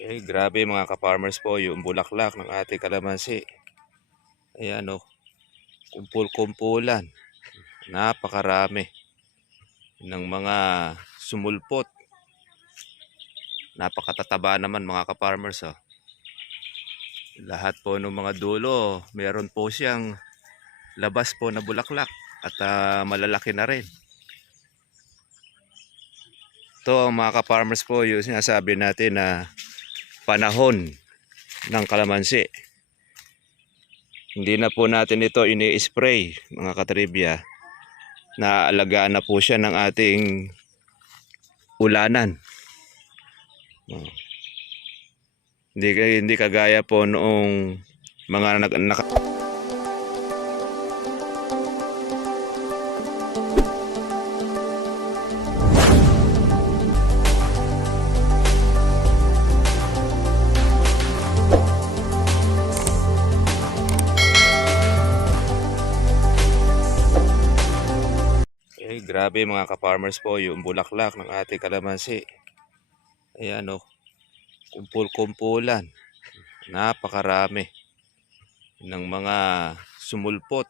Grabe mga ka-farmers po yung bulaklak ng ating kalamansi. Ayan o, kumpul-kumpulan. Napakarami ng mga sumulpot. Napakatataba naman mga ka-farmers o. Lahat po ng mga dulo, meron po siyang labas po na bulaklak at malalaki na rin. Ito mga ka-farmers po yung sinasabi natin na panahon ng kalamansi. Hindi na po natin ito ini-spray mga katribya. Naaalagaan na po siya ng ating ulanan. Hindi kagaya po noong mga grabe mga ka-farmers po yung bulaklak ng ating kalamansi. Ayan o, kumpul-kumpulan. Napakarami ng mga sumulpot.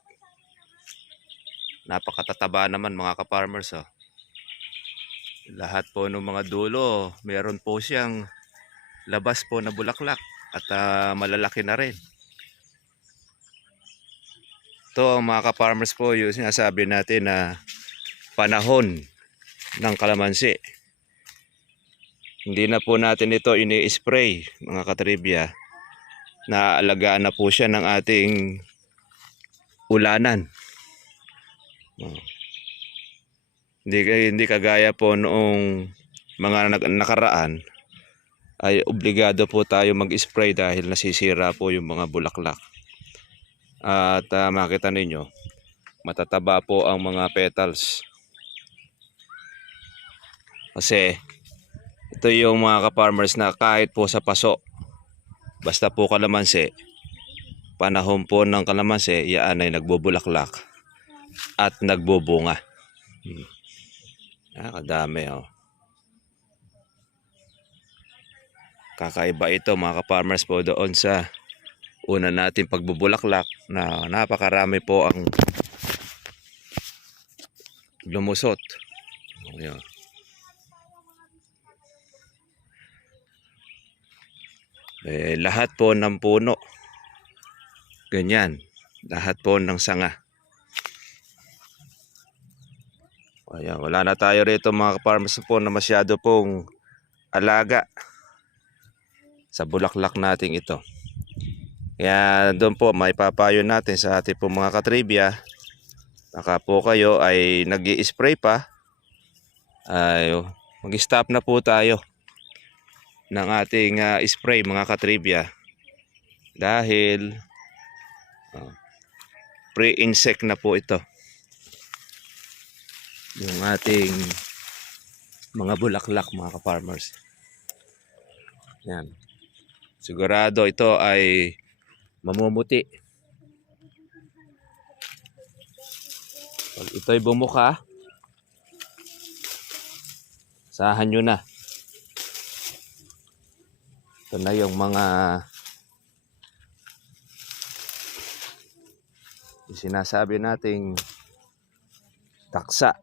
Napakatataba naman mga ka-farmers o. Lahat po ng mga dulo, meron po siyang labas po na bulaklak at malalaki na rin. Ito mga ka-farmers po yung sinasabi natin na panahon ng kalamansi. Hindi na po natin ito ini-spray mga katribya. Naaalagaan na po siya ng ating ulanan. Hindi kagaya po noong mga nakaraan ay obligado po tayo mag-spray dahil nasisira po yung mga bulaklak. At makita ninyo, matataba po ang mga petals. Kasi ito yung mga ka-farmers na kahit po sa paso, basta po kalamansi, panahon po ng kalamansi, yan ay nagbubulaklak at nagbubunga. Kadami oh. Kakaiba ito mga ka-farmers po doon sa una natin pagbubulaklak na napakarami po ang lumusot. Ayan. Lahat po ng puno ganyan, lahat po ng sanga. Ayan, wala na tayo rito mga ka-farmers po na masyado pong alaga sa bulaklak nating ito. Kaya doon po may papayo natin sa ating po mga katribya. Baka po kayo ay nag-i-spray pa, ay mag-stop na po tayo ng ating spray mga katribya. Dahil pre-insect na po ito yung ating mga bulaklak mga ka-farmers. Yan. Sigurado ito ay mamumuti. Pag ito'y bumuka, sahan nyo na. Ito na yung mga sinasabi nating taksa.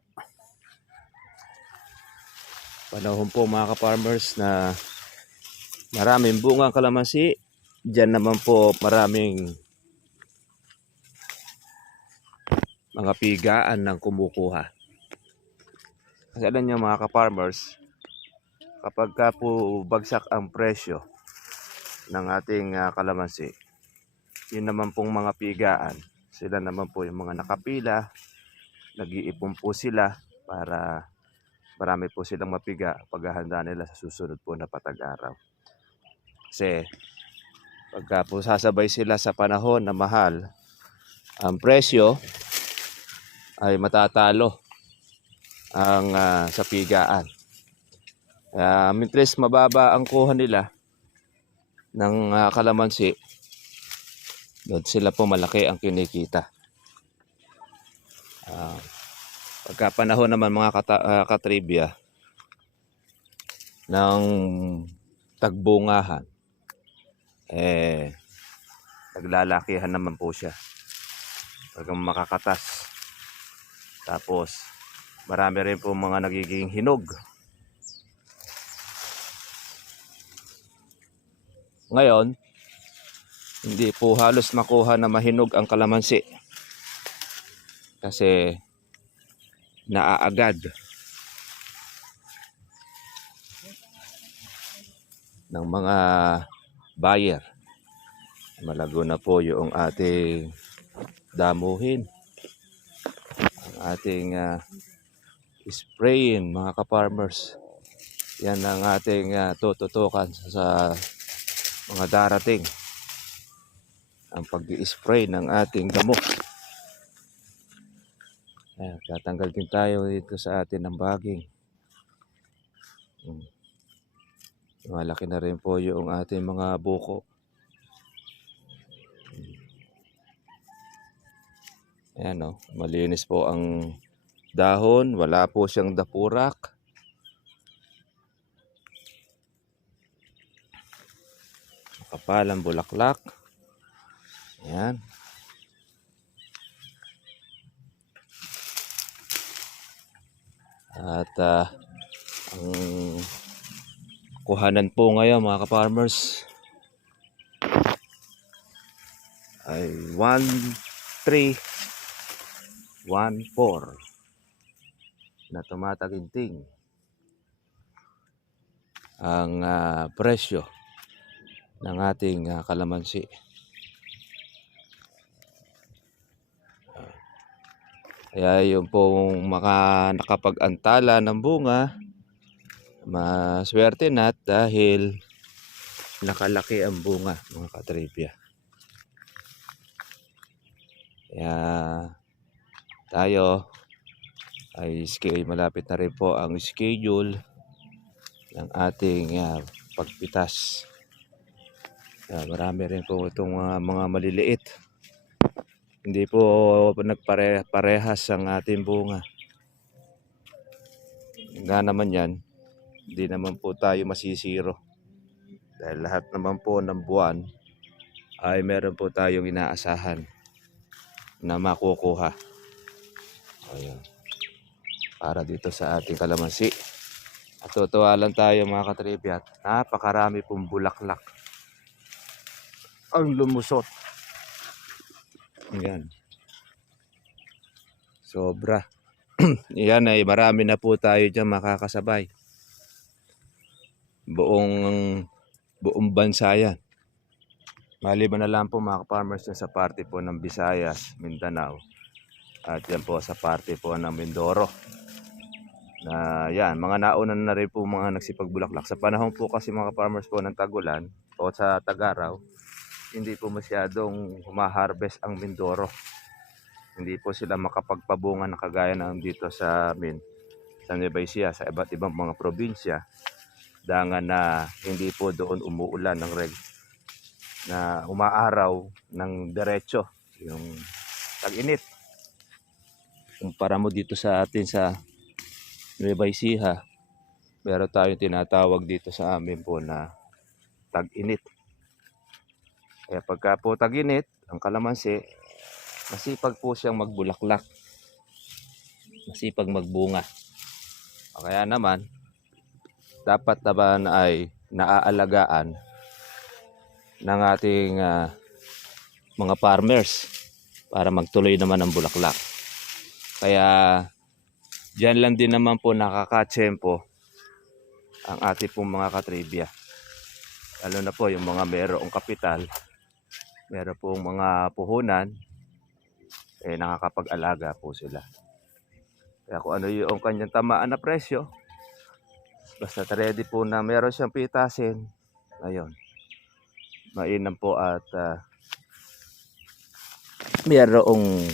Panahon po mga ka-farmers na maraming bungang kalamansi. Diyan naman po maraming mga pigaan ng kumukuha. Kasi alam niyo mga ka-farmers, kapag ka po bagsak ang presyo ng ating kalamansi, yun naman pong mga pigaan, sila naman po yung mga nakapila, nag-iipon po sila para marami po silang mapiga paghahanda nila sa susunod po na patag-araw. Kasi pagka po sasabay sila sa panahon na mahal, ang presyo ay matatalo ang sa pigaan. Mintres mababa ang kuha nila ng kalamansi, doon sila po malaki ang kinikita. Pagka panahon naman mga katribya ng tagbungahan, naglalakihan naman po siya. Talagang makakatas. Tapos, marami rin po mga nagiging hinog. Ngayon, hindi po halos makuha na mahinog ang kalamansi. Kasi, naaagad ng mga buyer. Malago na po yung ating damuhin, ang ating sprayin, mga ka-farmers. Yan ang ating tututukan sa mga darating, ang pag-i-spray ng ating gamot. Ayan, tatanggal din tayo dito sa atin ng baging. Malaki na rin po yung ating mga buko. Ayan o, malinis po ang dahon, wala po siyang dapurak. Kapal ang bulaklak. Ayan. At ang kuhanan po ngayon mga ka-farmers ay 1,314 na tumataginting ang presyo ng ating kalamansi. Kaya yung pong nakapag-antala ng bunga, maswerte na dahil nakalaki ang bunga, mga katribya. Kaya tayo ay malapit na rin po ang schedule ng ating pagpitas. Marami rin po itong mga maliliit. Hindi po nagparehas ang ating bunga. Nga naman yan, hindi naman po tayo masisiro. Dahil lahat naman po ng buwan ay meron po tayong inaasahan na makukuha. Ayan. Para dito sa ating kalamansi. At tutuwa lang tayo mga katribya. Napakarami pong bulaklak ang lumusot. Ayan. Sobra. Yan ay marami na po tayo dyan makakasabay. Buong bansa yan. Maliban na lang po mga farmers sa parte po ng Visayas, Mindanao. At yan po sa parte po ng Mindoro. Na yan, mga nauna na rin po mga nagsipagbulaklak. Sa panahon po kasi mga farmers po ng tagulan o sa tag-araw, hindi po masyadong humaharvest ang Mindoro. Hindi po sila makapagpabunga na kagaya ng dito sa amin, sa Nueva Ecija, sa iba't ibang mga probinsya. Dangan na hindi po doon umuulan ng na umaaraw ng diretso, yung tag-init. Kumpara mo dito sa atin sa Nueva Ecija, meron tayong tinatawag dito sa amin po na tag-init. Kaya pagka po tag-init, ang kalamansi, masipag po siyang magbulaklak. Masipag magbunga. O kaya naman, dapat naman ay naaalagaan ng ating mga farmers para magtuloy naman ang bulaklak. Kaya diyan lang din naman po nakakatsempo ang ating pong mga katribya. Lalo na po yung mga mayroong kapital, meron pong mga puhunan, nakakapag-alaga po sila. Kaya kung ano yung kanyang tamaan na presyo, basta ready po na meron siyang pitasin, ayun, mainam po at mayroong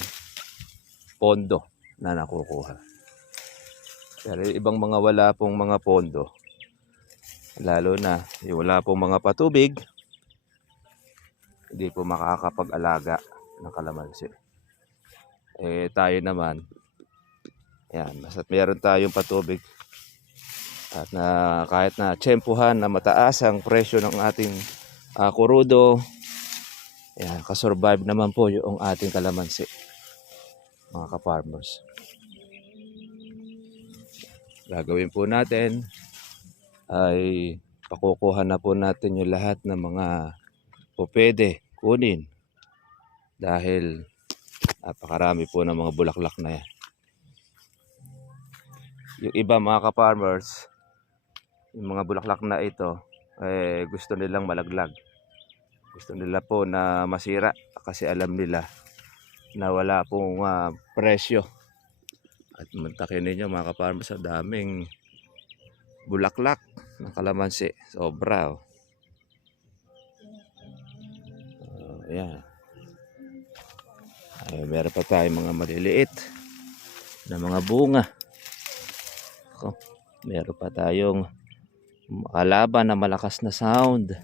pondo na nakukuha. Pero ibang mga wala pong mga pondo, lalo na yung wala pong mga patubig, hindi po makakapag-alaga ng kalamansi. Tayo naman, yan, basta't meron tayong patubig At na kahit na tsempuhan na mataas ang presyo ng ating kurudo, ayan, kasurvive naman po yung ating kalamansi, mga ka-farmers. Gagawin po natin ay pakukuha na po natin yung lahat ng mga po pwede kunin dahil napakarami po ng mga bulaklak na yan. Yung iba mga ka-farmers, yung mga bulaklak na ito gusto nilang malaglag. Gusto nila po na masira kasi alam nila na wala pong presyo. At mantakin ninyo mga ka-farmers, sa daming bulaklak ng kalamansi. Sobra. Ayan. Ay, meron pa tayong mga maliliit na mga bunga. Meron pa tayong kalaban na malakas na sound.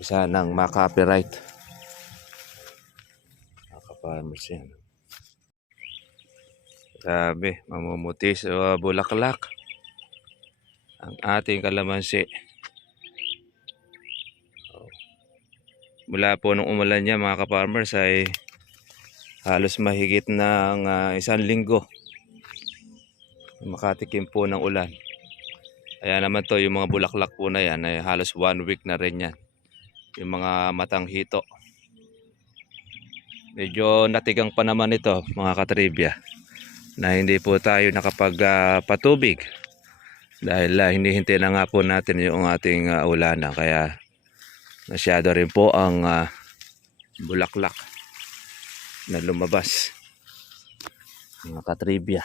Sanang ma-copyright. Mga ka-farmers yan. Grabe, mamumuti sa bulaklak ang ating kalamansi. Mula po nung umulan niya mga ka-farmers ay halos mahigit ng 1 linggo makatikim po ng ulan. Kaya naman to, yung mga bulaklak po na yan ay halos 1 week na rin yan. Yung mga matang hito. Medyo natigang pa naman ito mga katribya, na hindi po tayo nakapagpatubig dahil hinihintay na nga po natin yung ating ulanan. Kaya masyado rin po ang bulaklak na lumabas mga katribya.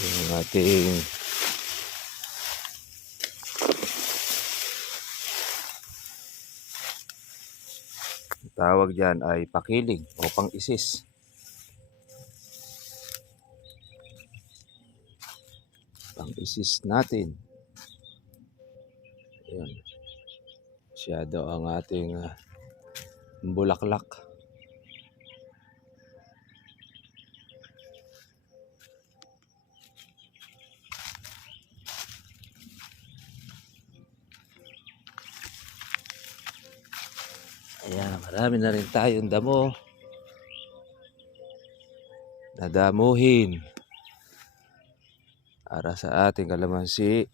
Yung ating tawag dyan ay pakiling o pang-isis. Pang-isis natin. Ayan. Masyado ang ating bulaklak. Ayan, marami na rin tayong damo na damuhin para sa ating kalamansi.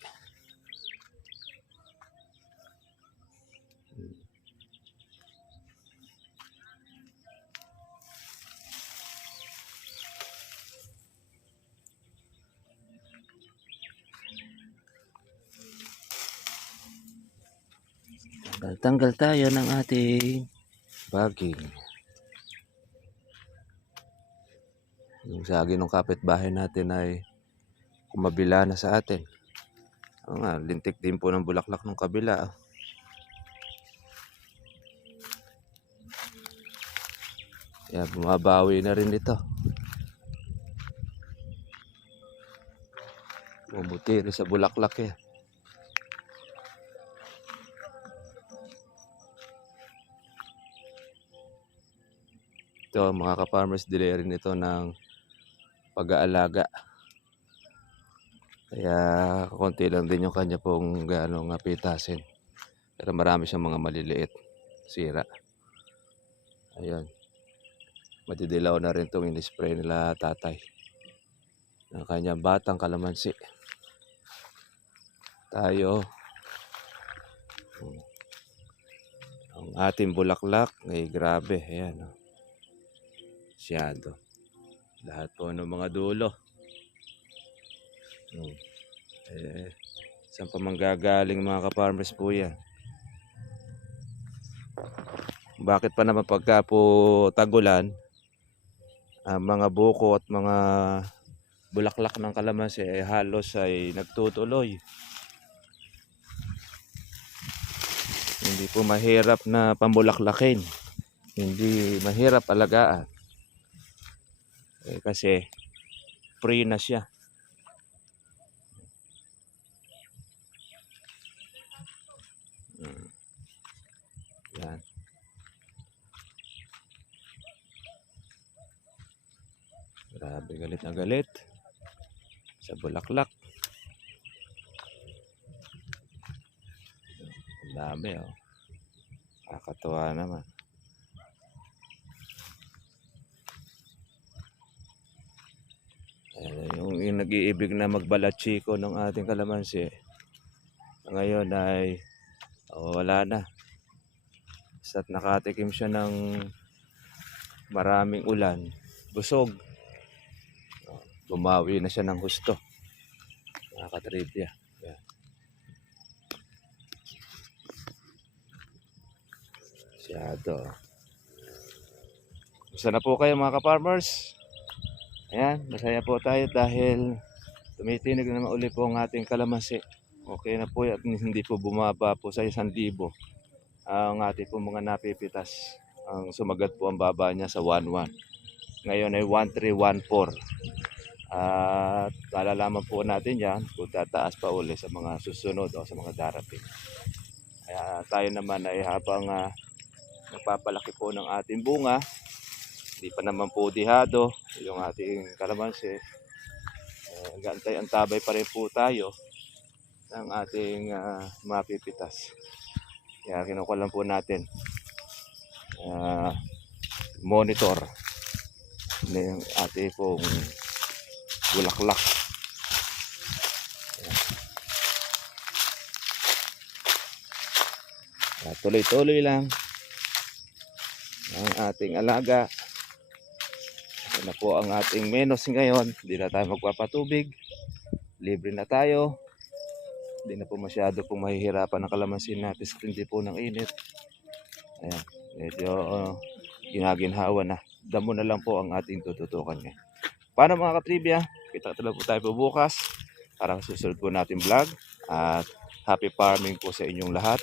Tanggal tayo ng ating baging. Yung saging ng kapitbahay natin ay kumabila na sa atin. Lintik din po ng bulaklak ng kabila. Kaya bumabawi na rin ito. Bumuti rin sa bulaklak eh. Ito mga ka-farmers, delay rin ito ng pag-aalaga. Kaya konti lang din yung kanya pong gano'ng pitasin. Pero marami siyang mga maliliit. Sira. Ayun. Madidilaw na rin itong in-spray nila tatay ng kanyang batang kalamansi. Tayo, ang ating bulaklak ay grabe. Ayan. Masyado. Lahat po ng mga dulo. Saan pa manggagaling mga ka-farmers po yan? Bakit pa naman pagka po tagulan, ang mga buko at mga bulaklak ng kalamansi ay halos ay nagtutuloy. Hindi po mahirap na pambulaklakin. Hindi mahirap alagaan. Kasi free na siya. Yan. Grabe, galit na galit sa bulaklak. Ang dami, oh. Nakakatuwa naman. Yung nag-iibig na magbalachiko ng ating kalamansi, ngayon ay wala na. Basta't nakatikim siya ng maraming ulan, busog. Bumawi na siya ng husto. Mga katribya. Yan. Masyado. Gusto na po kayo mga ka-farmers? Ayan, masaya po tayo dahil tumitinig na naman uli po ang ating kalamansi. Okay na po at hindi po bumaba po sa 1,000 ang ating po mga napipitas. Ang sumagat po ang baba niya sa 1,1. Ngayon ay 1,314. At malalaman po natin yan kung tataas pa uli sa mga susunod o sa mga darating. Kaya tayo naman ay habang nagpapalaki po ng ating bunga, hindi pa naman po dihado yung ating kalamansi, antabay pa rin po tayo ng ating mapipitas. Kaya kinukulan po natin monitor yung ating pong bulaklak. Tuloy-tuloy lang ang ating alaga. Ito na po ang ating menos ngayon. Hindi na tayo magpapatubig. Libre na tayo. Hindi na po masyado pong mahihirapan ang kalamansin natin sa tindi po ng init. Ayan, medyo ginaginhawa na. Damo na lang po ang ating tututukan ngayon. Paano mga katribya? Kita po tayo po bukas para susunod po natin vlog. At happy farming po sa inyong lahat.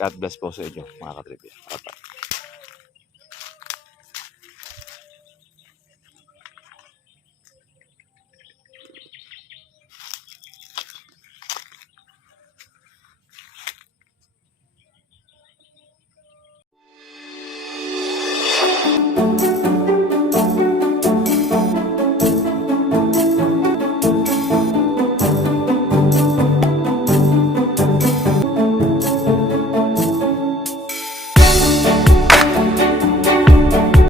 God bless po sa inyo mga katribya. Bye-bye.